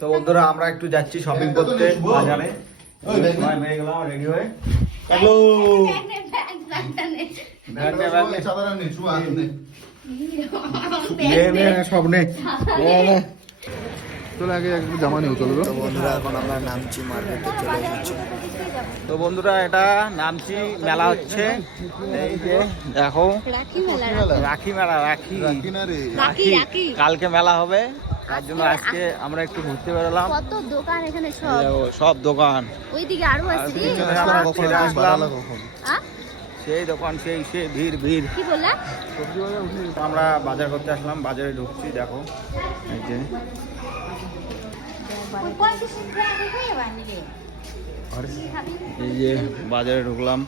তো বন্ধুরা আমরা একটু যাচ্ছি শপিং করতে বাজারে। সবাই বেরিয়ে গেলাম রেডি হয়ে। হ্যালো সব নে চলে আগে একটু জামা নিয়ে চলো। তো বন্ধুরা এখন আমরা নামছি মার্কেটে চলে এসেছি। তো বন্ধুরা এটা নামছি মেলা হচ্ছে, এই যে দেখো রাখি মেলা। রাখি কালকে মেলা হবে, তার জন্য আজকে আমরা একটু ঘুরতে বেরোলাম। কত দোকান এখানে সব দোকান ওইদিকে আরো আছে রে। সেই দোকান সেই সেই ভিড় ভিড়। কি বললা? আমরা বাজার করতে আসলাম, বাজারে ঢুকছি দেখো এই যে এই যে বাজারে ঢুকলাম,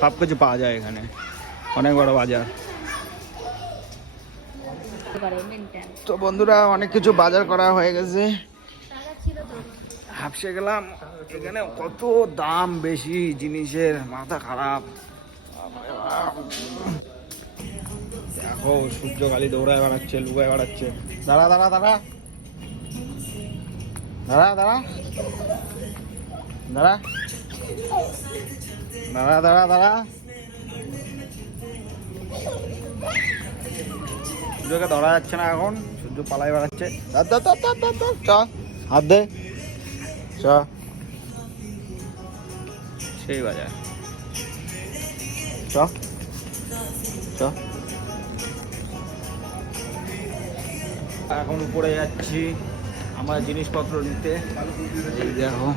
সব কিছু পাওয়া যায় এখানে, অনেক বড় বাজার। তো বন্ধুরা অনেক কিছু বাজার করা হয়ে গেছে, হাঁপসে গেলাম। এখানে কত দাম বেশি জিনিসের, মাথা খারাপ। দেখো সূর্য খালি দৌড়ায় বেড়াচ্ছে, লুকায় বেড়াচ্ছে। দাঁড়া দাঁড়া দাঁড়া দাঁড়া দাঁড়া দাঁড়া দাঁড়া দাঁড়া দাঁড়া সূর্যকে ধরা যাচ্ছে না এখন, সূর্য পালাই বেড়াচ্ছে। চ হাত দে, চ সেই বাজার, চ চ। এখন উপরে যাচ্ছি আমার জিনিসপত্র নিতে। এই দেখো